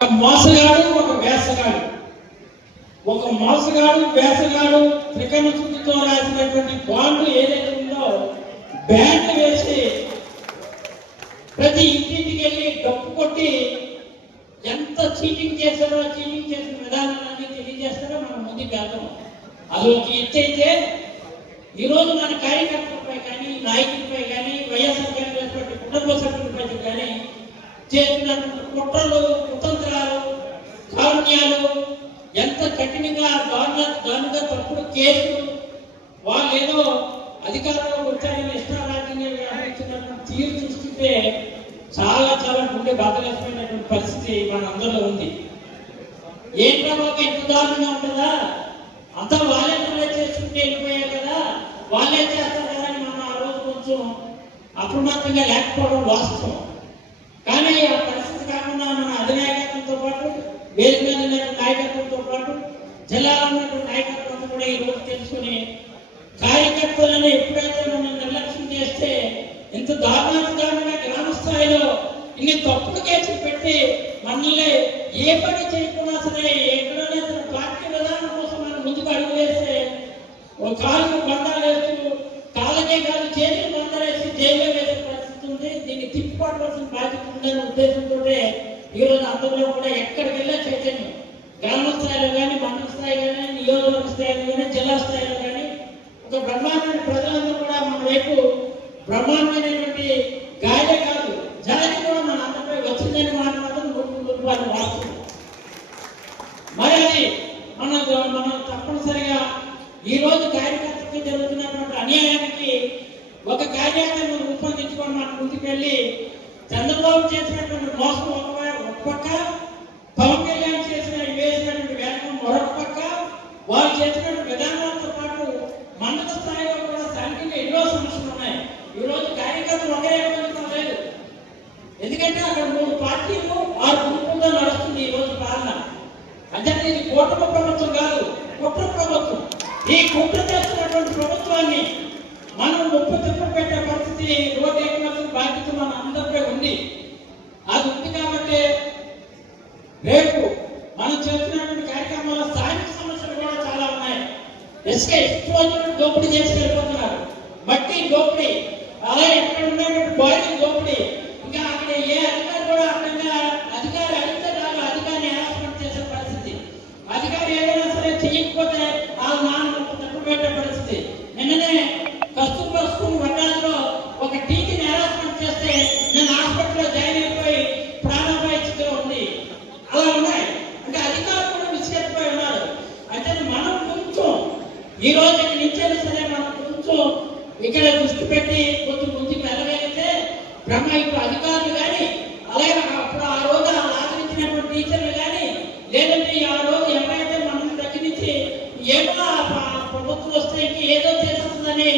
మోసగాడు ఒక వేసగాడు. ఒక మోసగాడు వేసగాడు త్రికరణ శుద్ధితో రాసినటువంటి బాండ్ ఏదైతే ఉందో బ్యాండ్ వేసి ప్రతి ఇంటింటికి వెళ్ళి డప్పు కొట్టి ఎంత చీటింగ్ చేశారో చీటింగ్ చేసిన విధానాన్ని తెలియజేస్తారో మనం ముందు పేదం అది ఒక ఎత్తు ఈరోజు మన కార్యకర్తలపై కానీ నాయకులపై కానీ వైఎస్ఆర్ కాంగ్రెస్ పార్టీ కుటుంబ సభ్యులపై కానీ చేసినటువంటి కుట్రలు కుట్ర కారుణ్యాలు ఎంత కఠినంగా దారుణ దారుణంగా తప్పుడు కేసులు వాళ్ళు ఏదో అధికారంలోకి వచ్చారని ఇష్టారాజ్యంగా వ్యవహరించినటువంటి తీరు చూస్తుంటే చాలా చాలా గుండె బాధలేసిపోయినటువంటి పరిస్థితి మన అందరిలో ఉంది. ఏంటో మాకు ఎంత దారుణంగా ఉంటుందా? అంతా వాళ్ళే వాళ్ళే చేసుకుంటే వెళ్ళిపోయారు కదా. వాళ్ళే చేస్తారు కదా అని మనం ఆ రోజు కొంచెం అప్రమత్తంగా లేకపోవడం వాస్తవం. కానీ ఆ పరిస్థితి కాకుండా మన అధినాయకత్వంతో పాటు వేదిక మీద నాయకత్వంతో పాటు జిల్లాలో ఉన్నటువంటి నాయకత్వం కూడా ఈ రోజు తెలుసుకుని కార్యకర్తలను ఎప్పుడైతే మనం నిర్లక్ష్యం చేస్తే ఇంత దారుణ గ్రామ స్థాయిలో ఇన్ని తప్పుడు కేసులు పెట్టి మనల్ని ఏ పని చేయకుండా సరే ఎక్కడైనా సరే పార్టీ విధానం కోసం మనం ముందుకు అడుగు వేస్తే ఒక కాలు బండాలు వేస్తూ కాళ్ళకే కాదు చేతులు బండాలేసి జైల్లో వేసే పరిస్థితి ఉంది. దీన్ని తిప్పుకోవాల్సిన బాధ్యత ఉందనే ఉద్దేశంతో ఈరోజు అందులో కూడా ఎక్కడికి వెళ్ళా చైతన్యం. గ్రామ స్థాయిలో కానీ మండల స్థాయి కానీ నియోజకవర్గ స్థాయిలో కానీ జిల్లా స్థాయిలో కానీ ఒక బ్రహ్మాండమైన ప్రజలందరూ కూడా మన వైపు బ్రహ్మాండమైనటువంటి గాయలే కాదు జాతి కూడా మన అందరిపై వచ్చిందని మాట మాత్రం గుర్తు రూపాయలు వాడుతుంది మరి అది మన మనం తప్పనిసరిగా ఈ రోజు కార్యకర్తకి జరుగుతున్నటువంటి అన్యాయానికి ఒక కార్యాలయం రూపొందించుకొని మనం ముందుకెళ్ళి చంద్రబాబు చేసినటువంటి మోసం పవన్ కళ్యాణ్ చేసిన వేసినటువంటి వేగం మరొక పక్క వాళ్ళు చేసినటువంటి విధానాలతో పాటు మండల స్థాయిలో కూడా స్థానికంగా ఎన్నో సమస్యలు ఉన్నాయి. ఈ రోజు కార్యకర్తలు ఒకే విధంగా లేదు. ఎందుకంటే అక్కడ మూడు పార్టీలు ఆరు గుంపులతో నడుస్తుంది ఈ రోజు పాలన. అంటే ఇది కూటమి ప్రభుత్వం కాదు కుట్ర ప్రభుత్వం. ఈ కుట్ర చేస్తున్నటువంటి ప్రభుత్వాన్ని మనం ముప్పు తిప్పు పెట్టే పరిస్థితి రోడ్డు ఎక్కవలసిన బాధ్యత మన అందరిపై ఉంది అది ఉంది కాబట్టి రేపు మనం చేస్తున్నటువంటి కార్యక్రమాల స్థానిక సమస్యలు కూడా చాలా ఉన్నాయి. ఎస్కే ఇష్టం దోపిడీ చేసి వెళ్ళిపోతున్నారు. మట్టి దోపిడీ అలాగే ఎక్కడ ఉన్నటువంటి బాడీ దోపిడీ. ఇంకా అక్కడ ఏ అధికారి కూడా అక్కడ అధికారి అడిగితే కాదు అధికారిని హెరాస్మెంట్ చేసే పరిస్థితి. అధికారి ఏదైనా సరే చేయకపోతే వాళ్ళ నాన్న తప్పు పెట్టే పరిస్థితి. నిన్ననే కస్తూర్బా స్కూల్ వడ్డాలో ఒక టీచర్ని హెరాస్మెంట్ చేస్తే నేను హాస్పిటల్లో జాయిన్ అయిపోయి ప్రాణాపాయ స్థితిలో ఉంది అలా ఉన్నాయి అంటే అధికారులు కూడా విసిగెత్తిపోయి ఉన్నారు అంటే మనం కొంచెం ఈ రోజు ఇక్కడ నుంచైనా సరే మనం కొంచెం ఇక్కడ దృష్టి పెట్టి కొంచెం ముందుకు వెళ్ళగలిగితే బ్రహ్మ ఇప్పుడు అధికారులు కానీ అలాగే అప్పుడు ఆ రోజు ఆచరించినటువంటి టీచర్లు కానీ లేదంటే ఆ రోజు ఎవరైతే మనం దగ్గర నుంచి ఏమో ప్రభుత్వం వస్తే ఏదో చేస్తుందని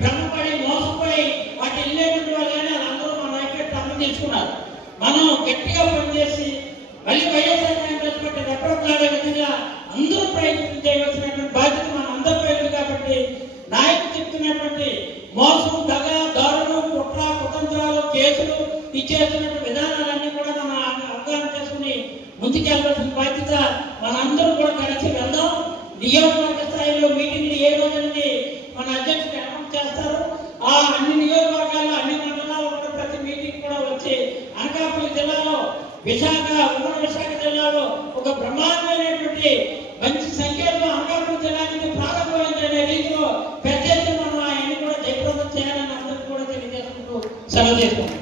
భ్రమపడి మోసపోయి వాటి వెళ్ళేటువంటి వాళ్ళు కానీ వాళ్ళందరూ మన ఇక్కడ అర్థం తెలుసుకున్నారు మనం గట్టిగా పనిచేసి మళ్ళీ వైఎస్ఆర్ కాంగ్రెస్ పార్టీ రెప్పట్లాడే విధంగా అందరూ ప్రయత్నం చేయవలసినటువంటి బాధ్యత మన అందరిపై ఉంది కాబట్టి నాయకులు చెప్తున్నటువంటి మోసం దగ దారుణం కుట్ర కుతంత్రాలు కేసులు ఇచ్చేస్తున్నటువంటి విధానాలన్నీ కూడా మనం అవగాహన చేసుకుని ముందుకెళ్ళవలసిన బాధ్యత మనందరూ కూడా కలిసి వెళ్దాం. నియోజకవర్గ స్థాయిలో మీటింగ్లు ఏ రోజు మన అధ్యక్షుడు అనౌన్స్ చేస్తారు. ఆ అన్ని నియోజకవర్గాల్లో అన్ని మండలాల్లో కూడా ప్రతి మీటింగ్ కూడా వచ్చి అనకాపల్లి జిల్లాలో విశాఖ ఉమ్మడి విశాఖ జిల్లాలో ఒక బ్రహ్మాండమైనటువంటి మంచి Buenos días.